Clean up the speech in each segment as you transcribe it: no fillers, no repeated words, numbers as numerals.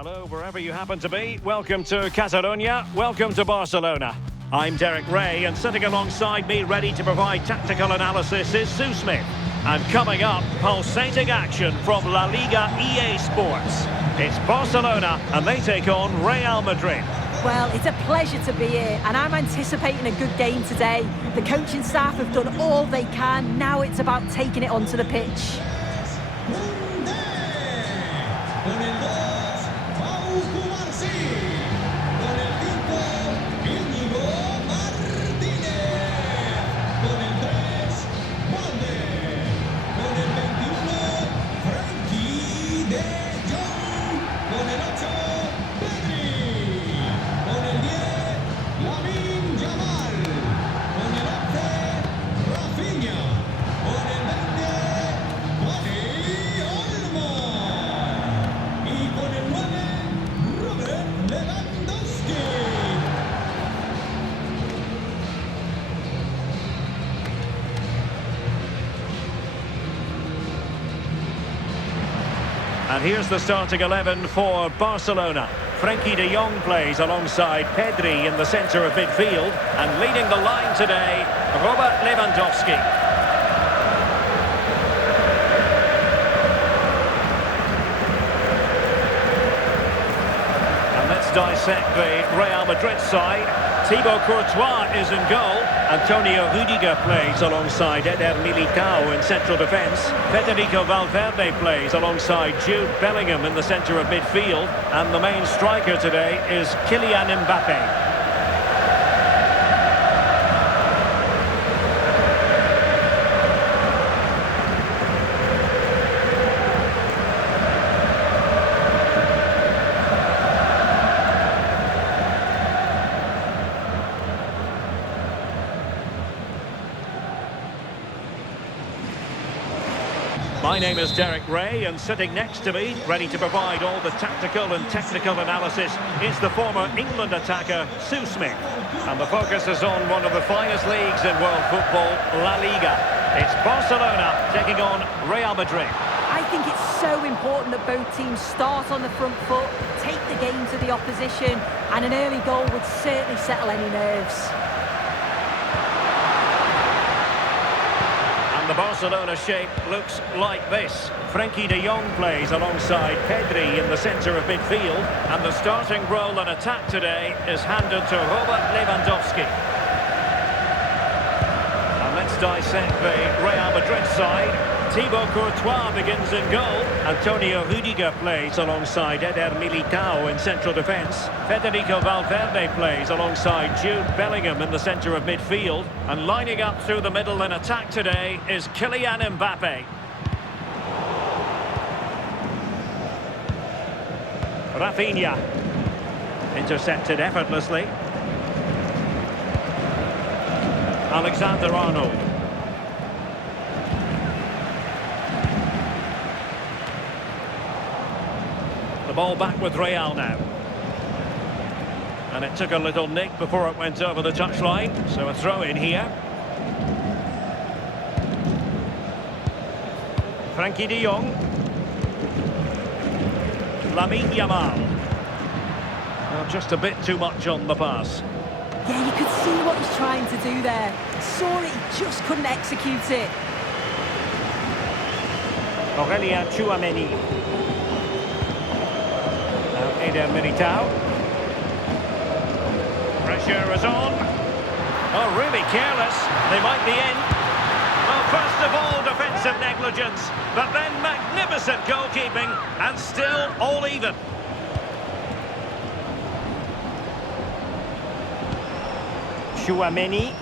Hello, wherever you happen to be. Welcome to Catalonia. Welcome to Barcelona. I'm Derek Ray, and sitting alongside me, ready to provide tactical analysis, is Sue Smith. And coming up, pulsating action from La Liga EA Sports. It's Barcelona, and they take on Real Madrid. Well, it's a pleasure to be here, and I'm anticipating a good game today. The coaching staff have done all they can. Now it's about taking it onto the pitch. And here's the starting 11 for Barcelona. Frenkie de Jong plays alongside Pedri in the centre of midfield. And leading the line today, Robert Lewandowski. And let's dissect the Real Madrid side. Thibaut Courtois is in goal. Antonio Rudiger plays alongside Eder Militao in central defence. Federico Valverde plays alongside Jude Bellingham in the centre of midfield. And the main striker today is Kylian Mbappé. My name is Derek Ray, and sitting next to me, ready to provide all the tactical and technical analysis, is the former England attacker, Sue Smith. And the focus is on one of the finest leagues in world football, La Liga. It's Barcelona taking on Real Madrid. I think it's so important that both teams start on the front foot, take the game to the opposition, and an early goal would certainly settle any nerves. The Barcelona shape looks like this. Frenkie de Jong plays alongside Pedri in the centre of midfield. And the starting role in attack today is handed to Robert Lewandowski. And let's dissect the Real Madrid side. Thibaut Courtois begins in goal. Antonio Rudiger plays alongside Eder Militao in central defence. Federico Valverde plays alongside Jude Bellingham in the centre of midfield. And lining up through the middle in attack today is Kylian Mbappé. Rafinha. Intercepted effortlessly. Alexander-Arnold. The ball back with Real now. And it took a little nick before it went over the touchline, so a throw in here. Frenkie de Jong. Lamine Yamal. Well, just a bit too much on the pass. Yeah, you could see what he's trying to do there. He saw it, he just couldn't execute it. Aurelien Tchouameni. Eder Militao. Pressure is on. Oh, really careless. They might be in. Well, first of all, defensive negligence, but then magnificent goalkeeping, and still all even. Tchouameni.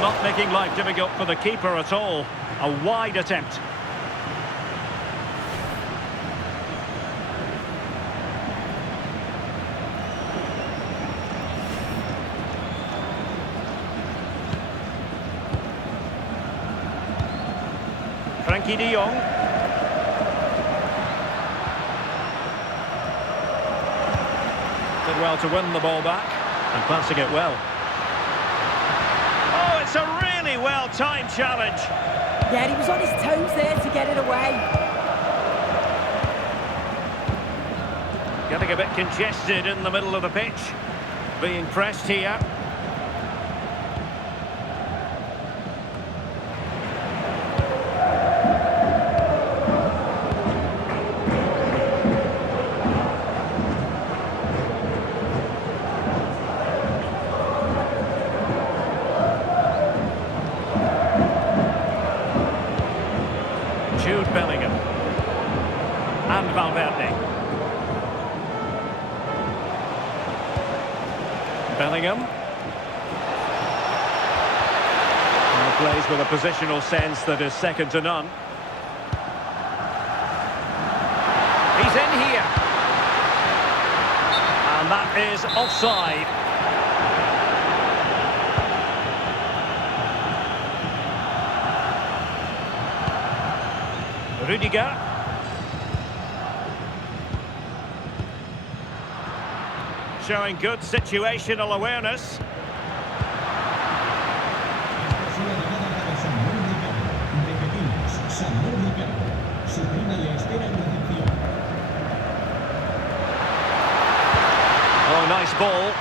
Not making life difficult for the keeper at all. A wide attempt. Frenkie de Jong. Did well to win the ball back and passing it well. well-timed challenge. Yeah, he was on his toes there to get it away. Getting a bit congested in the middle of the pitch. Being pressed here. Bellingham and Valverde. Bellingham. And plays with a positional sense that is second to none. He's in here. And that is offside. Rudiger. Showing good situational awareness. Oh, nice ball.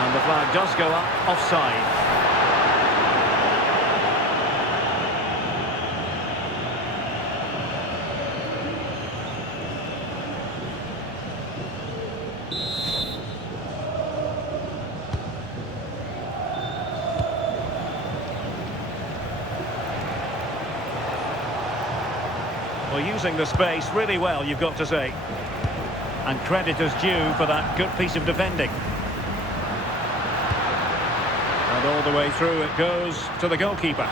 And the flag does go up, offside. Well, using the space really well, you've got to say. And credit is due for that good piece of defending. And all the way through it goes to the goalkeeper.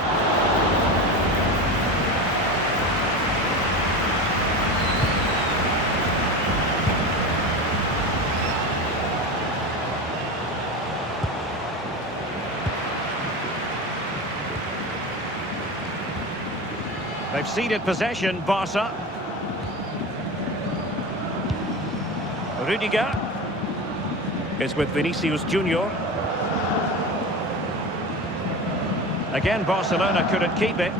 They've ceded possession, Barca. Rudiger is with Vinicius Junior. Again, Barcelona couldn't keep it.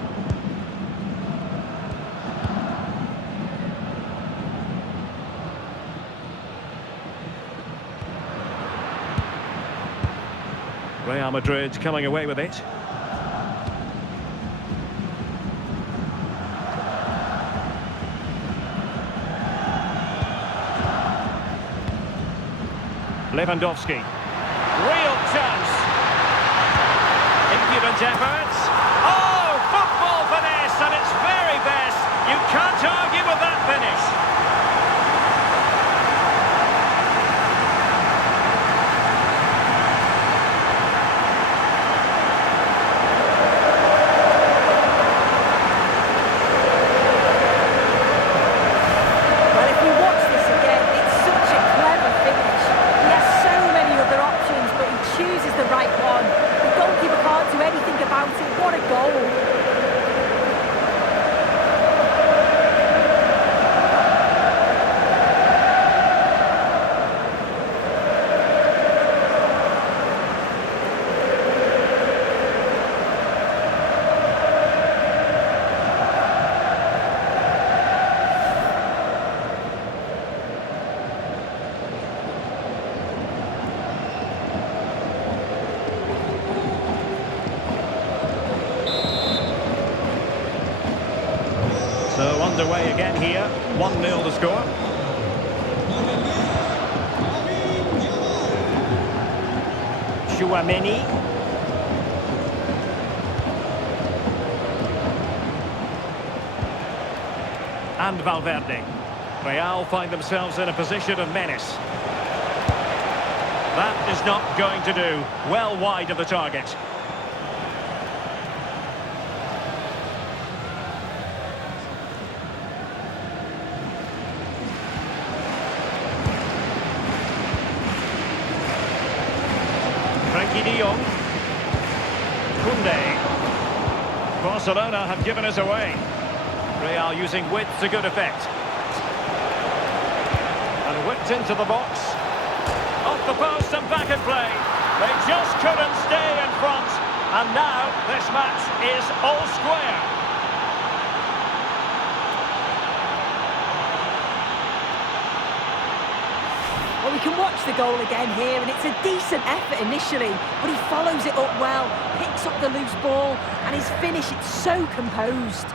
Real Madrid coming away with it. Lewandowski. Real chance. Impudent efforts. Oh, football finesse at its very best. You can't argue with that finish. So underway again here, 1-0 to score. Tchouaméni. And Valverde. Real find themselves in a position of menace. That is not going to do. Well wide of the target. De Jong. Koundé. Barcelona have given us away. Real using width to good effect. And whipped into the box. Off the post and back in play. They just couldn't stay in front. And now this match is all square. Well, we can watch the goal again here, and it's a decent effort initially, but he follows it up well, picks up the loose ball, and his finish, it's so composed.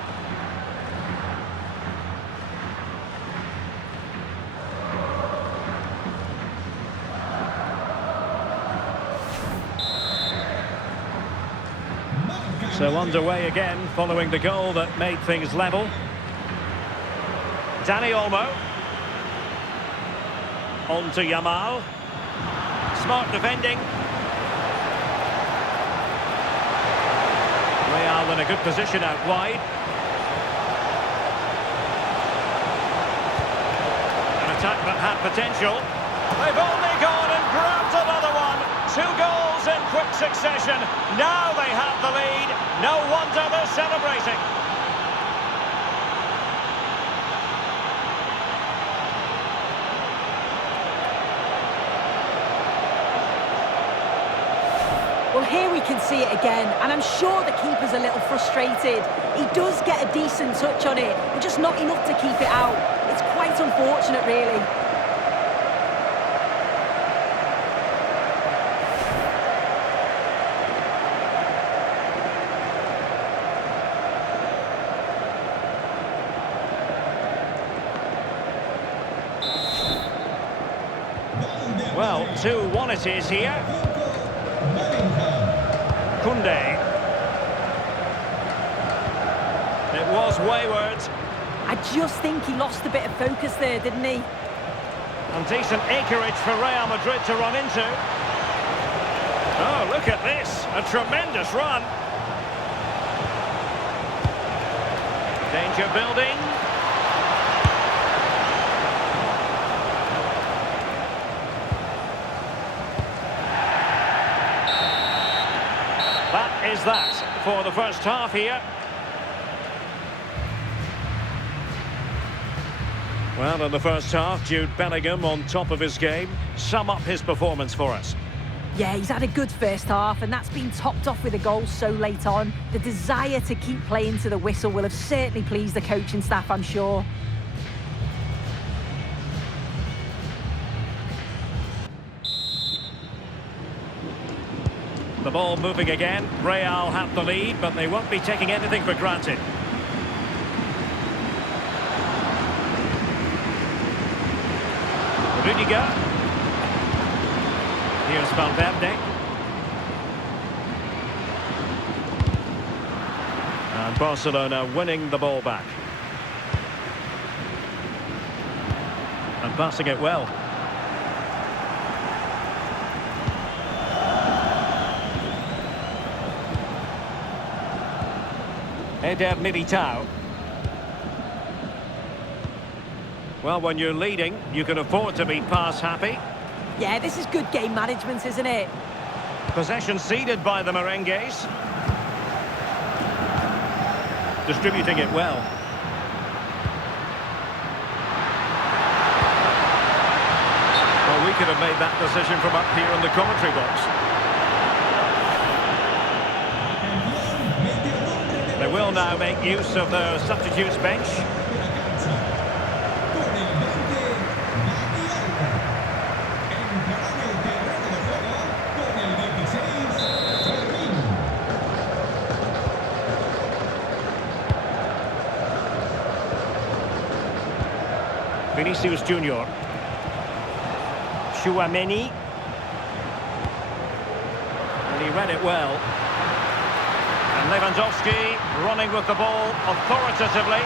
So underway again, following the goal that made things level. Dani Olmo. On to Yamal. Smart defending. Real in a good position out wide. An attack that had potential. They've only gone and grabbed another one. 2 goals in quick succession. Now they have the lead. No wonder they're celebrating. Well, here we can see it again, and I'm sure the keeper's a little frustrated. He does get a decent touch on it, but just not enough to keep it out. It's quite unfortunate, really. Well, 2-1 it is here. Koundé. It was wayward. I just think he lost a bit of focus there, didn't he? And decent acreage for Real Madrid to run into. Oh, look at this. A tremendous run. Danger building. That is that for the first half here. Well, in the first half, Jude Bellingham on top of his game. Sum up his performance for us. Yeah, he's had a good first half, and that's been topped off with a goal so late on. The desire to keep playing to the whistle will have certainly pleased the coaching staff, I'm sure. The ball moving again. Real have the lead, but they won't be taking anything for granted. Rudiger. Here's Valverde. And Barcelona winning the ball back. And passing it well. Eder Militao. Well, when you're leading, you can afford to be pass happy. Yeah, this is good game management, isn't it? Possession ceded by the Merengues. Distributing it well. Well, we could have made that decision from up here in the commentary box. They will now make use of their substitutes bench. Vinicius Junior. Chouameni. And he read it well. And Lewandowski running with the ball authoritatively.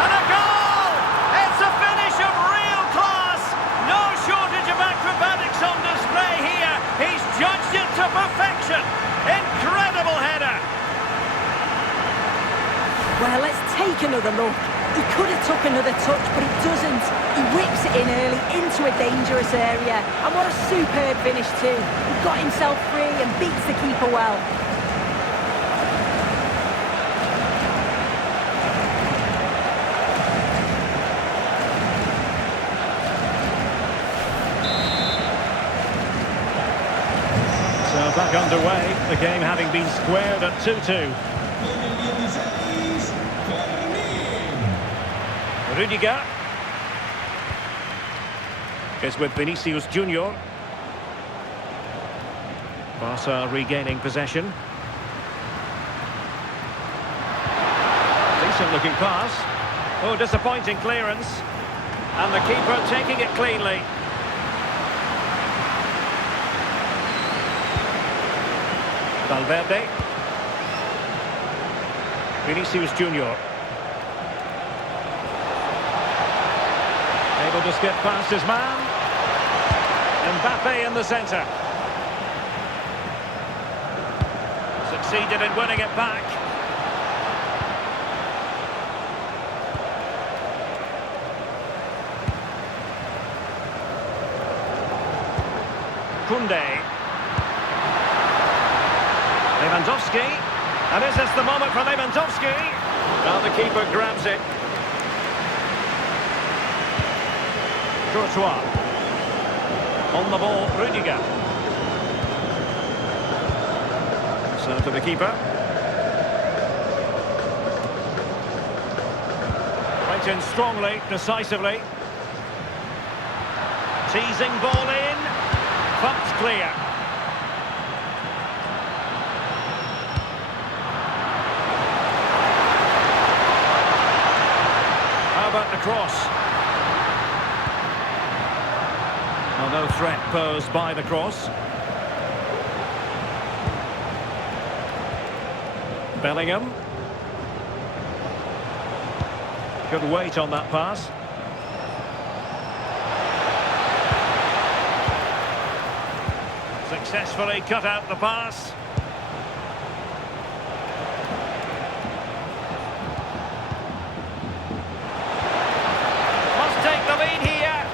And a goal! It's a finish of real class! No shortage of acrobatics on display here. He's judged it to perfection. Incredible header. Well, let's take another look. He could have took another touch, but he doesn't. He whips it in early into a dangerous area. And what a superb finish too. He got himself free and beats the keeper well. So back back underway, the game having been squared at 2-2. Rudiger is with Vinicius Junior. Barca regaining possession. Decent looking pass. Oh, disappointing clearance. And the keeper taking it cleanly. Valverde. Vinicius Junior. Able to skip past his man. Mbappe in the centre. Succeeded in winning it back. Koundé. Lewandowski. And is this the moment for Lewandowski? Now the keeper grabs it. Courtois. On the ball, Rudiger. So to the keeper. Right in strongly, decisively. Teasing ball in. Pumped clear. How about the cross? Well, no threat posed by the cross. Bellingham. Good weight on that pass. Successfully cut out the pass. Must take the lead here.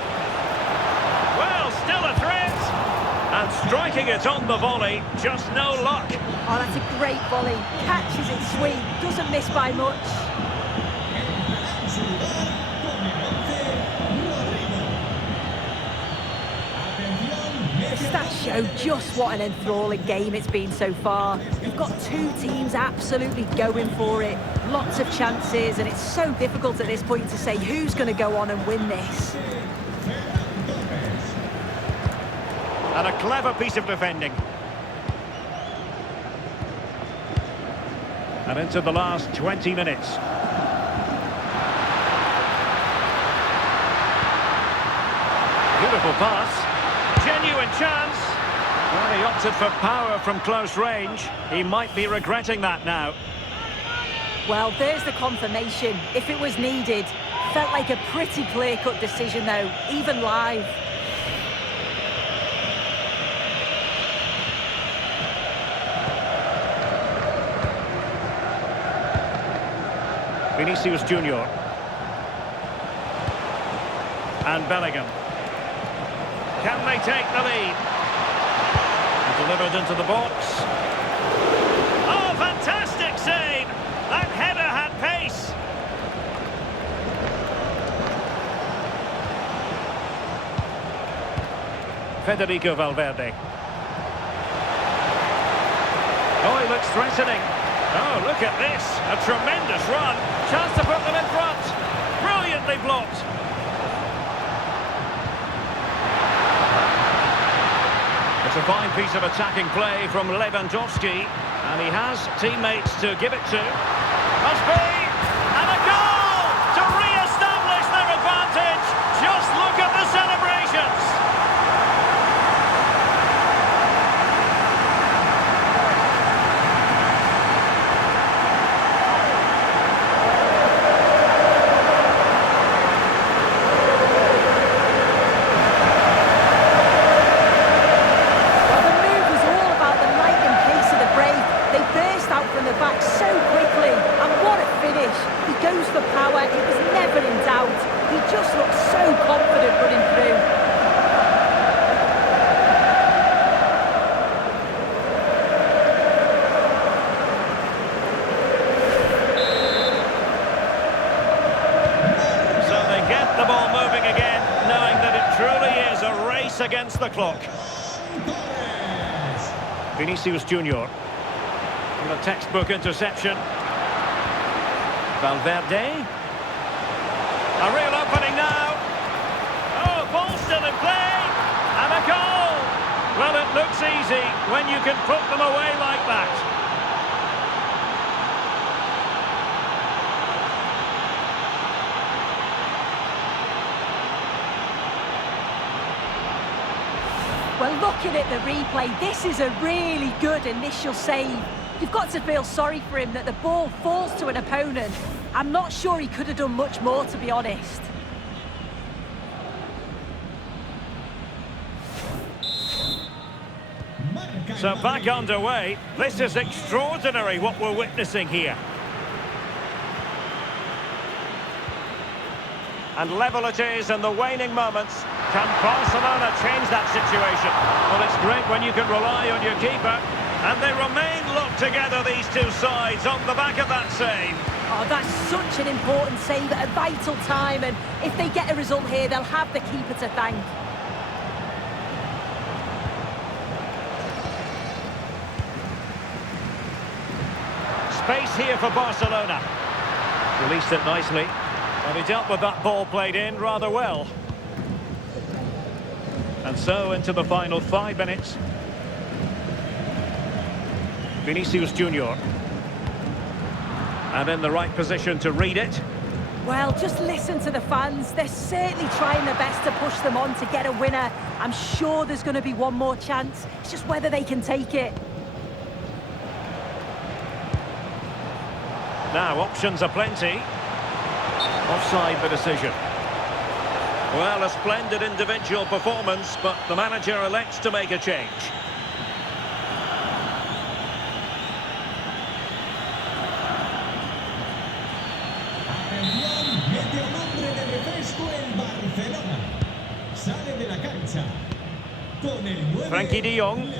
Well, still a threat. And striking it on the volley, just no luck. Oh, that's a great volley. Catches it sweet, doesn't miss by much. The stats show just what an enthralling game it's been so far. You've got two teams absolutely going for it. Lots of chances, and it's so difficult at this point to say who's going to go on and win this. And a clever piece of defending. And into the last 20 minutes. Beautiful pass. Genuine chance. Well, he opted for power from close range. He might be regretting that now. Well, there's the confirmation. If it was needed. Felt like a pretty clear-cut decision, though, even live. Vinicius Junior. And Bellingham. Can they take the lead? Delivered into the box. Oh, fantastic save! That header had pace. Federico Valverde. Oh, he looks threatening. Oh, look at this. A tremendous run. Chance to put them in front. Brilliantly blocked. It's a fine piece of attacking play from Lewandowski. And he has teammates to give it to. Must be. And a goal to re-establish their advantage. Just look at the celebrations. Against the clock. Vinicius Junior. And a textbook interception. Valverde. A real opening now. Oh, ball still in play. And a goal. Well, it looks easy when you can put them away like that. Well, looking at the replay, this is a really good initial save. You've got to feel sorry for him that the ball falls to an opponent. I'm not sure he could have done much more, to be honest. So back underway. This is extraordinary what we're witnessing here. And level it is in the waning moments. Can Barcelona change that situation? Well, it's great when you can rely on your keeper. And they remain locked together, these two sides, on the back of that save. Oh, that's such an important save at a vital time. And if they get a result here, they'll have the keeper to thank. Space here for Barcelona. Released it nicely. Well, he dealt with that ball played in rather well. And so into the final 5 minutes. Vinicius Junior. And in the right position to read it. Well, just listen to the fans. They're certainly trying their best to push them on to get a winner. I'm sure there's going to be one more chance. It's just whether they can take it. Now, options are plenty. Offside the decision. Well, a splendid individual performance, but the manager elects to make a change. Frankie de Jong.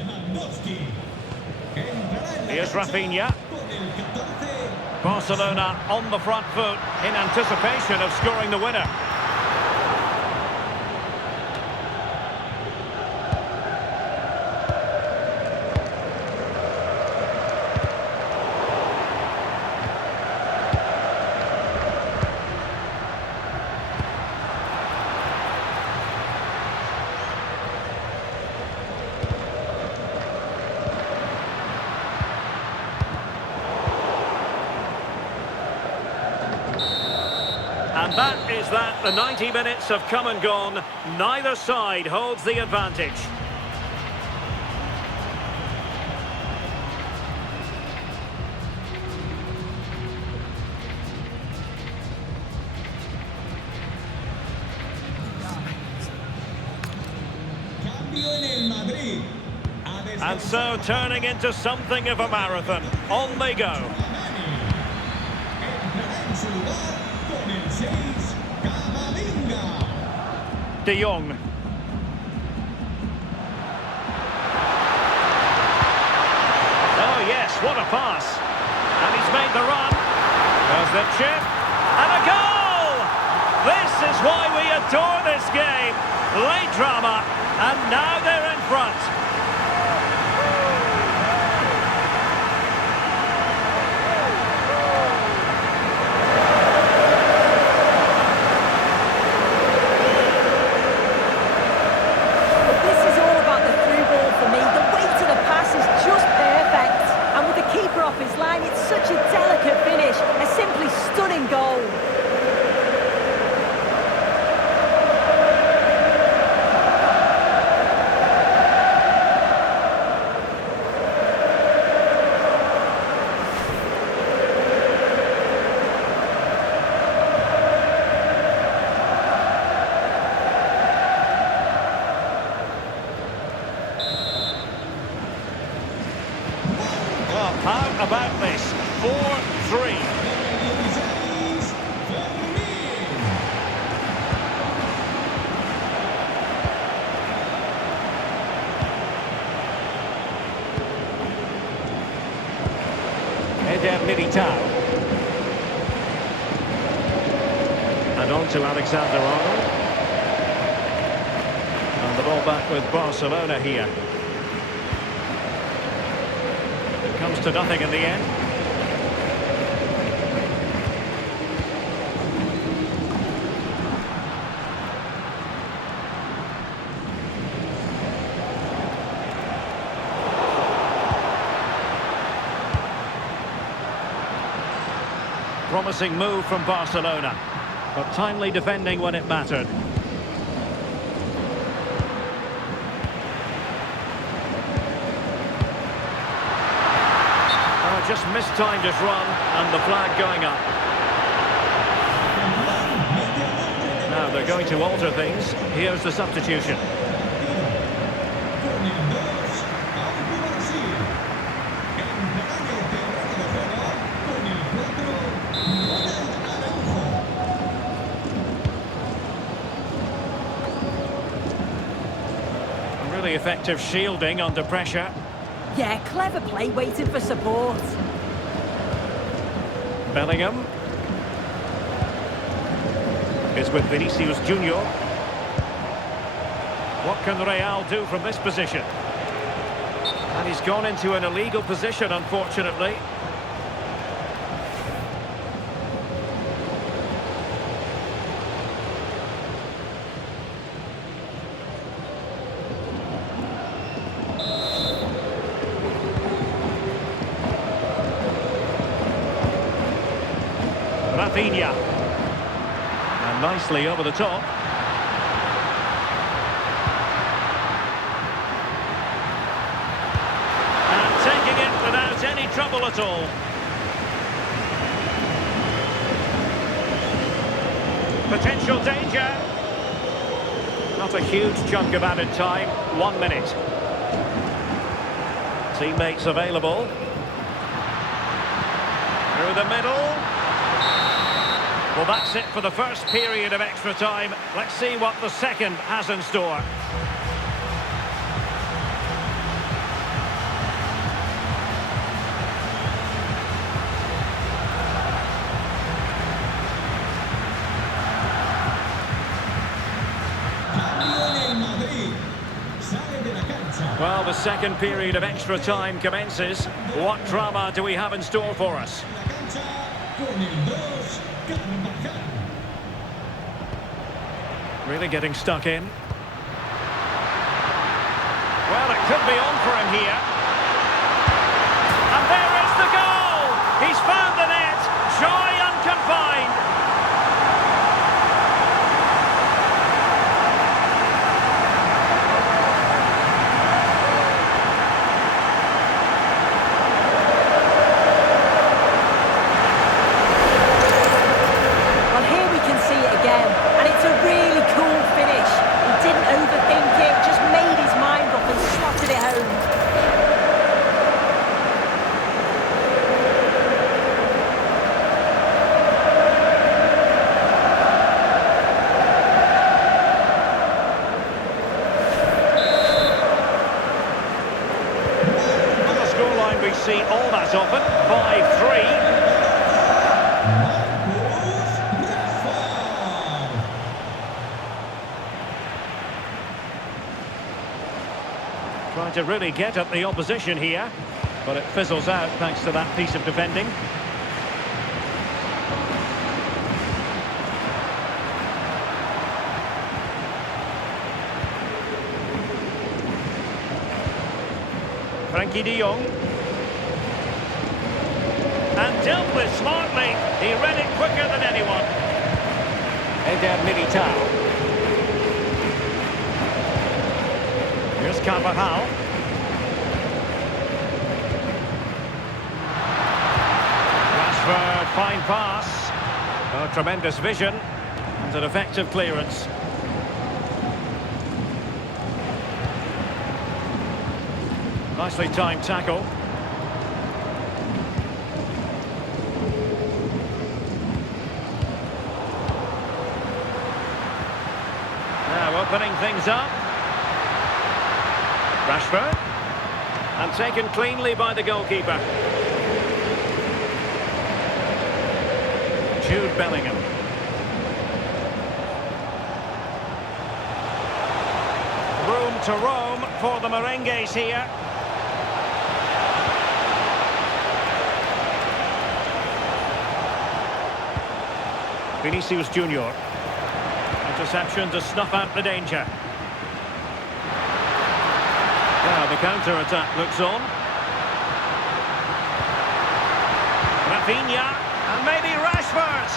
Here's Rafinha. Barcelona on the front foot in anticipation of scoring the winner. And that is that. The 90 minutes have come and gone. Neither side holds the advantage. And so turning into something of a marathon. On they go. De Jong. Oh yes, what a pass. And he's made the run. There's the chip. And a goal! This is why we adore this game. Late drama. And now they're in front. Off his line, it's such a delicate finish, a simply stunning goal. How about this? 4-3. Eder Militao. And on to Alexander-Arnold. And the ball back with Barcelona here. comes to nothing in the end. Promising move from Barcelona, but timely defending when it mattered. Just mistimed his run, and the flag going up. Now they're going to alter things. Here's the substitution. Really effective shielding under pressure. Yeah, clever play, waiting for support. Bellingham is with Vinicius Junior. What can Real do from this position? And he's gone into an illegal position, unfortunately. Rafinha. And nicely over the top. And taking it without any trouble at all. Potential danger. Not a huge chunk of added time. 1 minute. Teammates available. Through the middle. Well, that's it for the first period of extra time. Let's see what the second has in store. Well, the second period of extra time commences. What drama do we have in store for us? Really getting stuck in. Well, it could be on for him here. And there is the goal! He's found the net! Joy unconfined! Well, here we can see it again, and it's a really cool finish. He didn't overthink it, just made his mind up and slotted it home. On the scoreline we see all that often, 5-3. Trying to really get at the opposition here, but it fizzles out thanks to that piece of defending. Frankie de Jong. And dealt with smartly. He read it quicker than anyone. Eder Militao. Here's Carvajal. Rashford, fine pass. Oh, tremendous vision. And an effective clearance. Nicely timed tackle. Now opening things up. Rashford. And taken cleanly by the goalkeeper. Jude Bellingham. Room to roam for the Merengues here. Vinicius Junior. Interception to snuff out the danger. Now the counter-attack looks on. Rafinha, and maybe Rashford.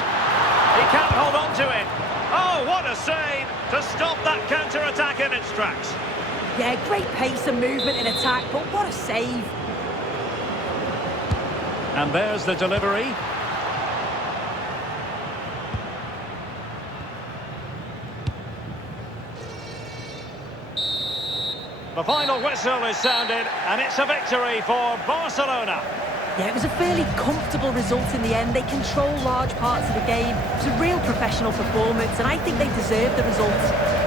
He can't hold on to it. Oh, what a save to stop that counter-attack in its tracks. Yeah, great pace and movement in attack, but what a save. And there's the delivery. The final whistle is sounded, and it's a victory for Barcelona. Yeah, it was a fairly comfortable result in the end. They controlled large parts of the game. It was a real professional performance, and I think they deserved the result.